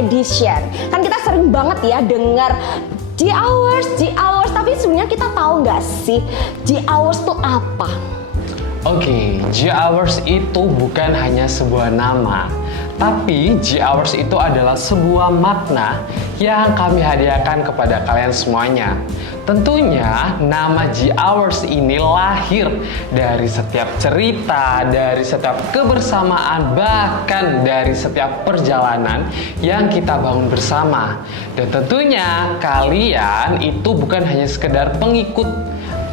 edition. Kan kita sering banget ya dengar G Hours, tapi sebenarnya kita tahu nggak sih G Hours tuh apa? Oke, G Hours itu bukan hanya sebuah nama, tapi G Hours itu adalah sebuah makna yang kami hadiahkan kepada kalian semuanya. Tentunya nama G Hours ini lahir dari setiap cerita, dari setiap kebersamaan, bahkan dari setiap perjalanan yang kita bangun bersama. Dan tentunya kalian itu bukan hanya sekedar pengikut,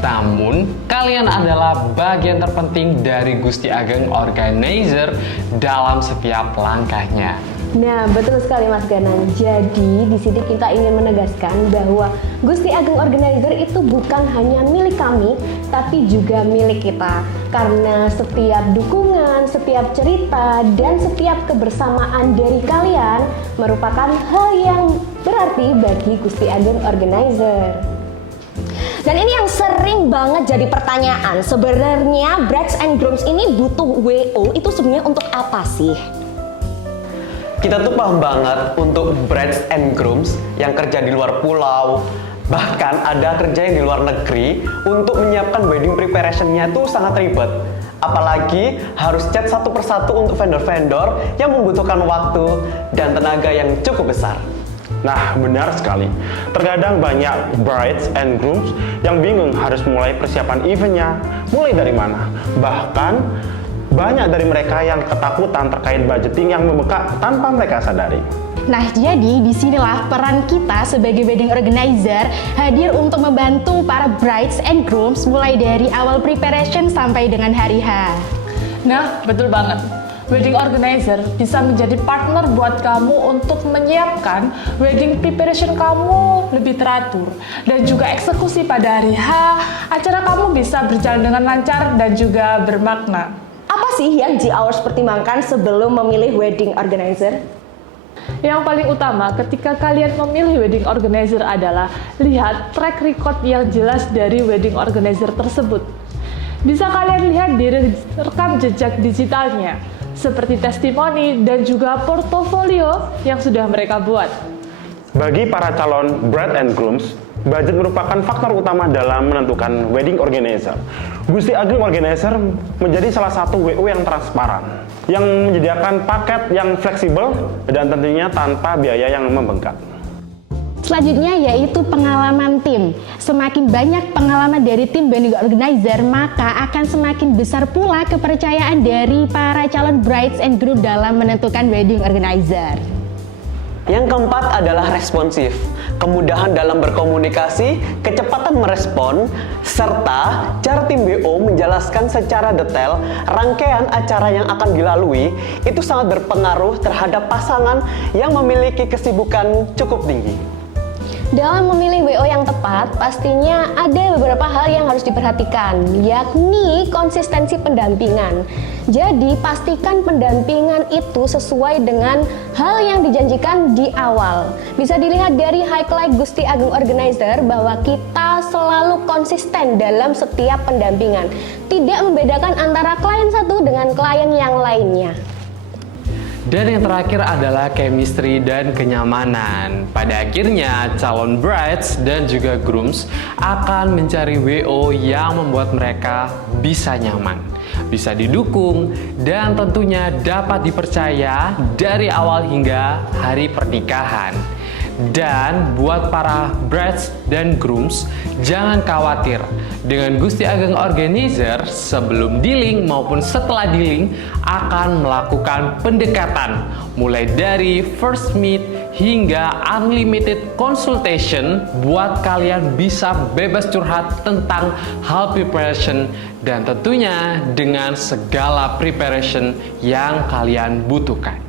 namun kalian adalah bagian terpenting dari Gusti Ageng Organizer dalam setiap langkahnya. Nah, betul sekali Mas Ganan. Jadi di sini kita ingin menegaskan bahwa Gusti Ageng Organizer itu bukan hanya milik kami, tapi juga milik kita. Karena setiap dukungan, setiap cerita, dan setiap kebersamaan dari kalian merupakan hal yang berarti bagi Gusti Ageng Organizer. Dan ini yang sering banget jadi pertanyaan, sebenarnya Brides and Grooms ini butuh WO itu sebenarnya untuk apa sih? Kita tuh paham banget untuk Brides and Grooms yang kerja di luar pulau, bahkan ada kerja yang di luar negeri untuk menyiapkan wedding preparation-nya tuh sangat ribet. Apalagi harus chat satu persatu untuk vendor-vendor yang membutuhkan waktu dan tenaga yang cukup besar. Nah, benar sekali. Terkadang banyak brides and grooms yang bingung harus mulai persiapan eventnya, mulai dari mana. Bahkan, banyak dari mereka yang ketakutan terkait budgeting yang membengkak tanpa mereka sadari. Nah, jadi disinilah peran kita sebagai wedding organizer hadir untuk membantu para brides and grooms mulai dari awal preparation sampai dengan hari H. Nah, betul banget. Wedding organizer bisa menjadi partner buat kamu untuk menyiapkan wedding preparation kamu lebih teratur dan juga eksekusi pada hari H, acara kamu bisa berjalan dengan lancar dan juga bermakna. Apa sih yang G Hours pertimbangkan sebelum memilih wedding organizer? Yang paling utama ketika kalian memilih wedding organizer adalah lihat track record yang jelas dari wedding organizer tersebut. Bisa kalian lihat di rekam jejak digitalnya, seperti testimoni dan juga portofolio yang sudah mereka buat. Bagi para calon bride and grooms, budget merupakan faktor utama dalam menentukan wedding organizer. Gusti Ageng Organizer menjadi salah satu WO yang transparan, yang menyediakan paket yang fleksibel dan tentunya tanpa biaya yang membengkak. Selanjutnya yaitu pengalaman tim. Semakin banyak pengalaman dari tim wedding organizer, maka akan semakin besar pula kepercayaan dari para calon brides and groom dalam menentukan wedding organizer. Yang keempat adalah responsif, kemudahan dalam berkomunikasi, kecepatan merespon, serta cara tim WO menjelaskan secara detail rangkaian acara yang akan dilalui itu sangat berpengaruh terhadap pasangan yang memiliki kesibukan cukup tinggi. Dalam memilih WO yang tepat, pastinya ada beberapa hal yang harus diperhatikan, yakni konsistensi pendampingan. Jadi, pastikan pendampingan itu sesuai dengan hal yang dijanjikan di awal. Bisa dilihat dari highlight Gusti Ageng Organizer bahwa kita selalu konsisten dalam setiap pendampingan. Tidak membedakan antara klien satu dengan klien yang lainnya. Dan yang terakhir adalah chemistry dan kenyamanan. Pada akhirnya, calon brides dan juga grooms akan mencari WO yang membuat mereka bisa nyaman, bisa didukung, dan tentunya dapat dipercaya dari awal hingga hari pernikahan. Dan buat para brides dan grooms, jangan khawatir. Dengan Gusti Ageng Organizer, sebelum dealing maupun setelah dealing akan melakukan pendekatan mulai dari first meet hingga unlimited consultation buat kalian bisa bebas curhat tentang hal preparation dan tentunya dengan segala preparation yang kalian butuhkan.